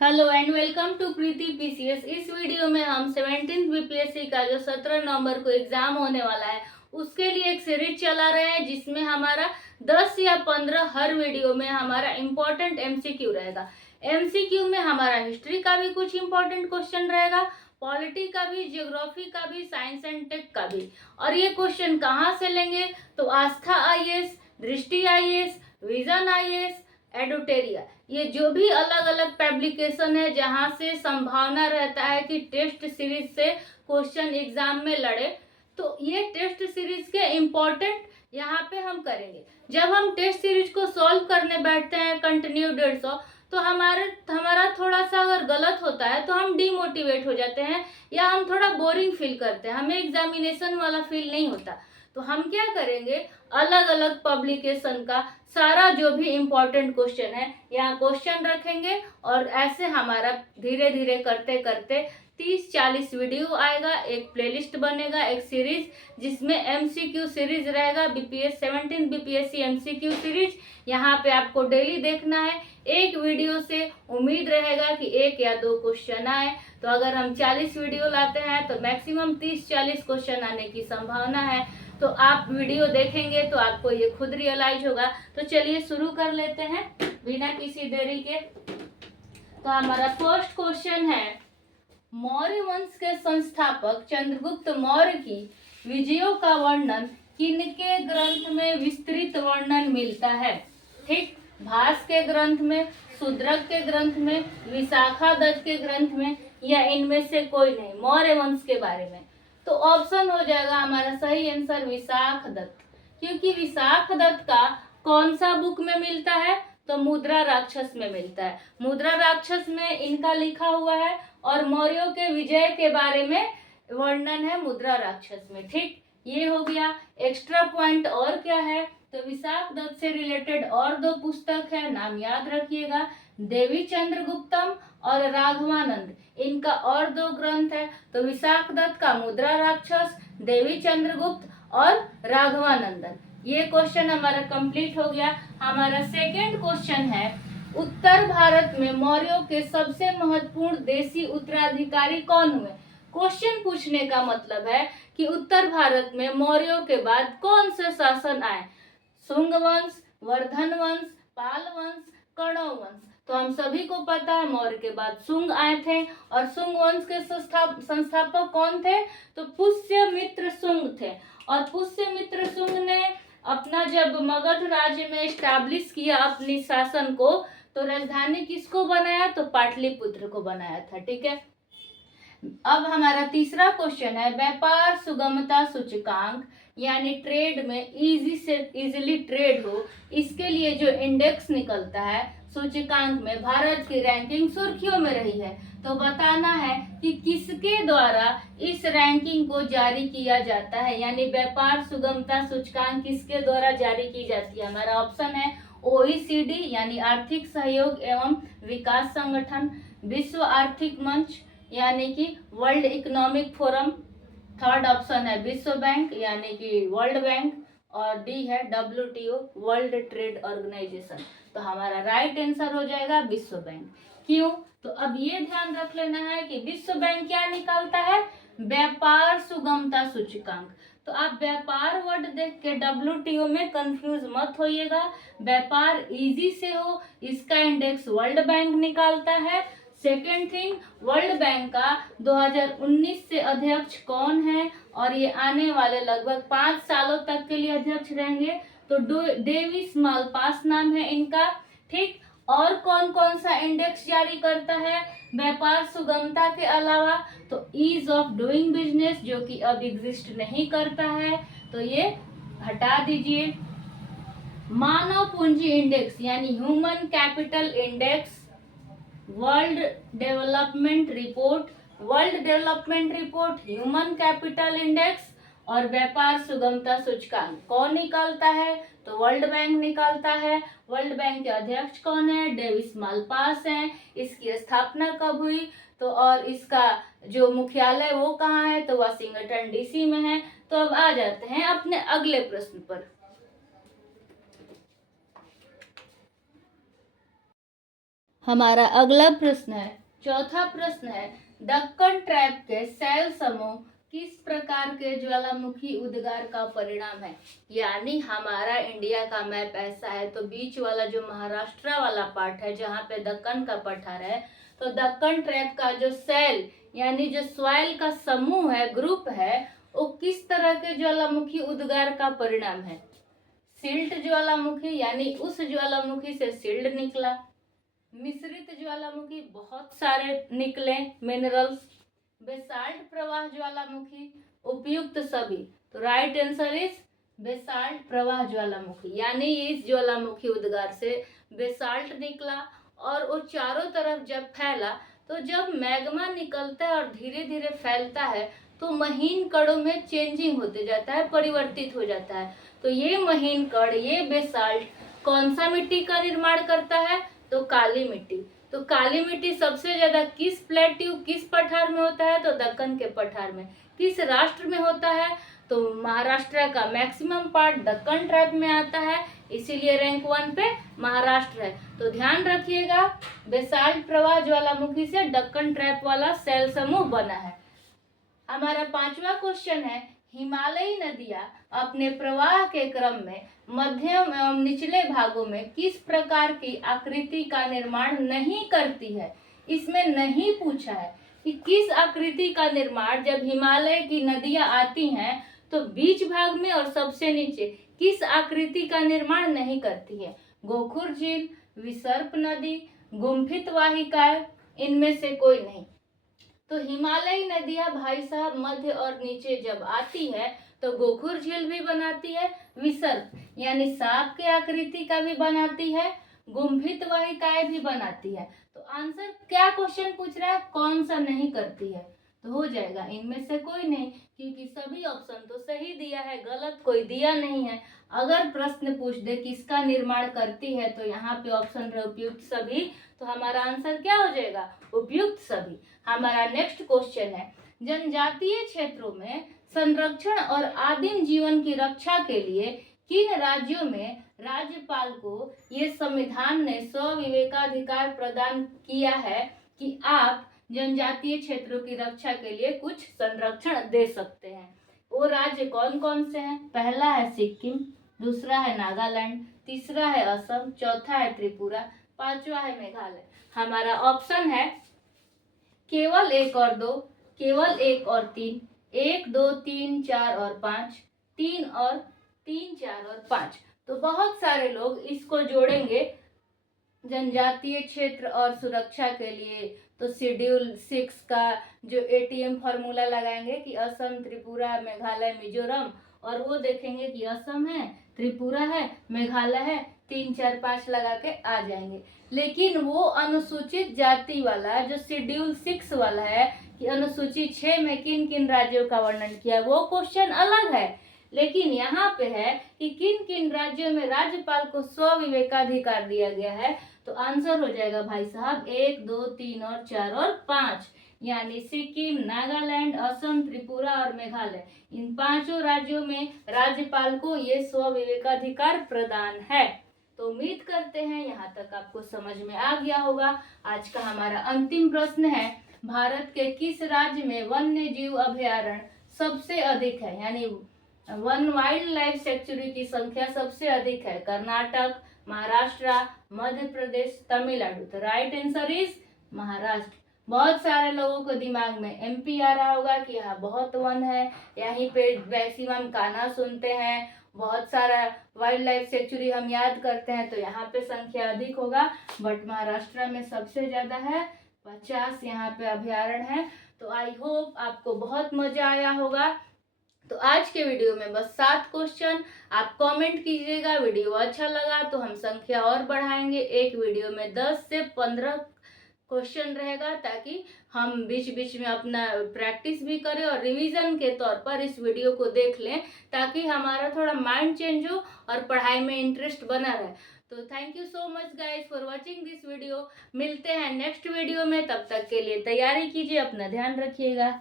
Hello and welcome to Preeti PCS. इस वीडियो में हम 17th बीपीएससी का जो 17 नवंबर को एग्जाम होने वाला है उसके लिए एक सीरीज चला रहे हैं, जिसमें हमारा 10 या 15 हर वीडियो में हमारा इम्पोर्टेंट एमसीक्यू रहेगा। एमसीक्यू में हमारा हिस्ट्री का भी कुछ इम्पोर्टेंट क्वेश्चन रहेगा, पॉलिटी का भी, ज्योग्राफी का भी, साइंस एंड टेक का भी। और ये क्वेश्चन कहाँ से लेंगे? तो आस्था आईएएस, दृष्टि आईएएस, विजन आईएएस, एडुटेरिया, ये जो भी अलग अलग पब्लिकेशन है जहां से संभावना रहता है कि टेस्ट सीरीज से क्वेश्चन एग्जाम में लड़े, तो ये टेस्ट सीरीज के इम्पोर्टेंट यहाँ पे हम करेंगे। जब हम टेस्ट सीरीज को सॉल्व करने बैठते हैं कंटिन्यू 150, तो हमारा थोड़ा सा अगर गलत होता है तो हम डिमोटिवेट हो जाते हैं या हम थोड़ा बोरिंग फील करते हैं, हमें एग्जामिनेशन वाला फील नहीं होता। तो हम क्या करेंगे, अलग अलग पब्लिकेशन का सारा जो भी इम्पोर्टेंट क्वेश्चन है यहाँ क्वेश्चन रखेंगे, और ऐसे हमारा धीरे धीरे करते करते 30-40 वीडियो आएगा, एक प्लेलिस्ट बनेगा, एक सीरीज जिसमें एमसीक्यू सीरीज रहेगा, बीपीएस 17 बीपीएससी एमसीक्यू सीरीज। यहाँ पे आपको डेली देखना है। एक वीडियो से उम्मीद रहेगा कि 1 या 2 क्वेश्चन आए, तो अगर हम 40 वीडियो लाते हैं तो मैक्सिमम 30-40 क्वेश्चन आने की संभावना है। तो आप वीडियो देखेंगे तो आपको ये खुद रियलाइज होगा। तो चलिए शुरू कर लेते हैं बिना किसी देरी के। तो हमारा फर्स्ट क्वेश्चन है, मौर्य वंश के संस्थापक चंद्रगुप्त मौर्य की विजयों का वर्णन किनके ग्रंथ में विस्तृत वर्णन मिलता है? ठीक, भास के ग्रंथ में, शूद्रक के ग्रंथ में, विशाखादत्त के ग्रंथ में, या इनमें से कोई नहीं, मौर्य वंश के बारे में। तो ऑप्शन हो जाएगा हमारा सही आंसर विशाखदत्त, क्योंकि विशाखदत्त का कौन सा बुक में मिलता है? तो मुद्रा राक्षस में मिलता है। मुद्रा राक्षस में इनका लिखा हुआ है, और मौर्यों के विजय के बारे में वर्णन है मुद्रा राक्षस में। ठीक, ये हो गया। एक्स्ट्रा पॉइंट और क्या है? तो विशाखदत्त से रिलेटेड और 2 पुस्तक है, नाम याद रखिएगा, देवी चंद्रगुप्तम और राघवानंद, इनका और 2 ग्रंथ है। तो विशाखदत्त का मुद्रा राक्षस, देवी चंद्रगुप्त और राघवानंदन। ये क्वेश्चन हमारा कंप्लीट हो गया। हमारा सेकेंड क्वेश्चन है, उत्तर भारत में मौर्यों के सबसे महत्वपूर्ण देशी उत्तराधिकारी कौन हुए? क्वेश्चन पूछने का मतलब है कि उत्तर भारत में मौर्यों के बाद कौन से शासन आए? शुंग वंश, वर्धन वंश, पाल वंश, कणव वंश। तो हम सभी को पता है मौर्य के बाद शुंग आए थे, और शुंग वंश के संस्थापक कौन थे? तो पुष्यमित्र शुंग थे। और पुष्यमित्र शुंग ने अपना जब मगध राज्य में स्टैब्लिश किया अपनी शासन को, तो राजधानी किसको बनाया? तो पाटलिपुत्र को बनाया था। ठीक है। अब हमारा तीसरा क्वेश्चन है, व्यापार सुगमता सूचकांक, यानी ट्रेड में इजी से इजीली ट्रेड हो, इसके लिए जो इंडेक्स निकलता है सूचकांक में, भारत की रैंकिंग सुर्खियों में रही है। तो बताना है कि किसके द्वारा इस रैंकिंग को जारी किया जाता है, यानी व्यापार सुगमता सूचकांक किसके द्वारा जारी की जाती है? हमारा ऑप्शन है ओईसीडी यानी आर्थिक सहयोग एवं विकास संगठन, विश्व आर्थिक मंच यानी कि world economic forum, third option है विश्व बैंक यानी कि वर्ल्ड बैंक, और डी है डब्ल्यूटीओ वर्ल्ड ट्रेड ऑर्गेनाइजेशन। तो हमारा राइट आंसर हो जाएगा विश्व बैंक। क्यों? तो अब ये ध्यान रख लेना है कि विश्व बैंक क्या निकालता है? व्यापार सुगमता सूचकांक। तो आप व्यापार वर्ड देख के डब्ल्यूटीओ में कंफ्यूज मत होइएगा। व्यापार इजी से हो, इसका इंडेक्स वर्ल्ड बैंक निकालता है। सेकेंड थिंग, वर्ल्ड बैंक का 2019 से अध्यक्ष कौन है, और ये आने वाले लगभग 5 सालों तक के लिए अध्यक्ष रहेंगे। तो डेविस मालपास नाम है इनका। ठीक, और कौन कौन सा इंडेक्स जारी करता है व्यापार सुगमता के अलावा? तो ईज ऑफ डूइंग बिजनेस, जो कि अब एग्जिस्ट नहीं करता है, तो ये हटा दीजिए। मानव पूंजी इंडेक्स यानी human capital index, world development report, world development report, human capital index और व्यापार सुगमता सूचकांक कौन निकालता है? तो वर्ल्ड बैंक निकालता है। वर्ल्ड बैंक के अध्यक्ष कौन है? डेविस मालपास हैं। इसकी स्थापना कब हुई? तो और इसका जो मुख्यालय वो कहाँ है? तो वाशिंगटन डीसी में है। तो अब आ जाते हैं अपने अगले प्रश्न पर। हमारा अगला प्रश्न है, चौथा प्रश्न है, दक्कन ट्रैप के शैल समूह किस प्रकार के ज्वालामुखी उद्गार का परिणाम है। यानी हमारा इंडिया का मैप ऐसा है, तो बीच वाला जो महाराष्ट्र वाला पार्ट है जहाँ पे दक्कन का पठार है, तो दक्कन ट्रैप का जो शैल यानी जो सॉइल का समूह है, ग्रुप है, वो किस तरह के ज्वालामुखी उद्गार का परिणाम है। सिल्ट ज्वालामुखी यानी उस ज्वालामुखी से सिल्ट निकला, मिश्रित ज्वालामुखी बहुत सारे निकले मिनरल्स, बेसाल्ट प्रवाह ज्वालामुखी उपयुक्त सभी। तो राइट आंसर इज बेसाल्ट प्रवाह ज्वालामुखी, यानी इस ज्वालामुखी उद्गार से बेसाल्ट निकला और वो चारों तरफ जब फैला, तो जब मैग्मा निकलता है और धीरे धीरे फैलता है तो महीन कणों में चेंजिंग होते जाता है, परिवर्तित हो जाता है। तो ये महीन कण, ये बेसाल्ट कौन सा मिट्टी का निर्माण करता है, तो काली मिट्टी। तो काली मिट्टी सबसे ज्यादा किस प्लेट्यू किस पठार में होता है, तो दक्कन के पठार में। किस राष्ट्र में होता है, तो महाराष्ट्र का मैक्सिमम पार्ट दक्कन ट्रैप में आता है, इसीलिए रैंक 1 पे महाराष्ट्र है। तो ध्यान रखिएगा, बेसाल्ट प्रवाह ज्वालामुखी से दक्कन ट्रैप वाला शैल समूह बना है। हमारा पांचवा क्वेश्चन है, हिमालयी नदियां अपने प्रवाह के क्रम में मध्यम एवं निचले भागों में किस प्रकार की आकृति का निर्माण नहीं करती है। इसमें नहीं पूछा है कि किस आकृति का निर्माण जब हिमालय की नदियां आती हैं तो बीच भाग में और सबसे नीचे किस आकृति का निर्माण नहीं करती है। गोखुर झील, विसर्प नदी, गुम्फित वाहिकाएं, इनमें से कोई नहीं। तो हिमालयी नदियां भाई साहब मध्य और नीचे जब आती है तो गोखुर झील भी बनाती है, विसर्प यानी सांप के आकृति का भी बनाती है, गुम्फित वाहिकाएं भी बनाती है। तो आंसर क्या क्वेश्चन पूछ रहा है, कौन सा नहीं करती है, तो हो जाएगा इनमें से कोई नहीं, क्योंकि सभी ऑप्शन तो सही दिया है, गलत कोई दिया नहीं है। अगर प्रश्न पूछ दे किसका निर्माण करती है, तो यहाँ पे ऑप्शन रहे उपयुक्त सभी, तो हमारा आंसर क्या हो जाएगा, उपयुक्त सभी। हमारा नेक्स्ट क्वेश्चन है, जनजातीय क्षेत्रों में संरक्षण और आदिम जीवन की रक्षा के लिए किन राज्यों में राज्यपाल को ये संविधान ने स्वविवेकाधिकार प्रदान किया है कि आप जनजातीय क्षेत्रों की रक्षा के लिए कुछ संरक्षण दे सकते हैं। वो राज्य कौन कौन से हैं, पहला है सिक्किम, दूसरा है नागालैंड, तीसरा है असम, चौथा है त्रिपुरा, पांचवा है मेघालय। हमारा ऑप्शन है केवल 1 और 2, केवल 1 और 3, 1 2 3 4 और 5, 3 और 3 4 और 5। तो बहुत सारे लोग इसको जोड़ेंगे जनजातीय क्षेत्र और सुरक्षा के लिए, तो शेड्यूल 6 का जो एटीएम फार्मूला लगाएंगे कि असम, त्रिपुरा, मेघालय, मिजोरम, और वो देखेंगे कि असम है, त्रिपुरा है, मेघालय है, 3 4 5 लगा के आ जाएंगे। लेकिन वो अनुसूचित जाति वाला जो शेड्यूल 6 वाला है कि अनुसूची 6 में किन किन राज्यों का वर्णन किया, वो क्वेश्चन अलग है। लेकिन यहाँ पे है कि किन किन राज्यों में राज्यपाल को स्वविवेकाधिकार दिया गया है, तो आंसर हो जाएगा भाई साहब 1 2 3 और 4 और 5, यानी सिक्किम, नागालैंड, असम, त्रिपुरा और मेघालय, इन पांचों राज्यों में राज्यपाल को ये स्वविवेकाधिकार प्रदान है। तो उम्मीद करते हैं यहाँ तक आपको समझ में आ गया होगा। आज का हमारा अंतिम प्रश्न है, भारत के किस राज्य में वन्य जीव अभयारण्य सबसे अधिक है, यानी वन वाइल्ड लाइफ सेंचुरी की संख्या सबसे अधिक है। कर्नाटक, महाराष्ट्र, मध्य प्रदेश, तमिलनाडु। तो राइट आंसर इज महाराष्ट्र। बहुत सारे लोगों को दिमाग में एमपी आ रहा होगा कि यहाँ बहुत वन है, यहीं पे मैक्सिमम कान्हा सुनते हैं, बहुत सारा वाइल्ड लाइफ सेंचुरी हम याद करते हैं, तो यहाँ पे संख्या अधिक होगा। बट महाराष्ट्र में सबसे ज्यादा है, 50 यहाँ पे अभयारण्य है। तो आई होप आपको बहुत मजा आया होगा। तो आज के वीडियो में बस 7 क्वेश्चन, आप कमेंट कीजिएगा। वीडियो अच्छा लगा तो हम संख्या और बढ़ाएंगे, एक वीडियो में 10 से 15 क्वेश्चन रहेगा, ताकि हम बीच बीच में अपना प्रैक्टिस भी करें और रिवीजन के तौर पर इस वीडियो को देख लें, ताकि हमारा थोड़ा माइंड चेंज हो और पढ़ाई में इंटरेस्ट बना रहे। तो thank you so much guys for watching this video. मिलते हैं नेक्स्ट वीडियो में, तब तक के लिए तैयारी कीजिए, अपना ध्यान रखिएगा।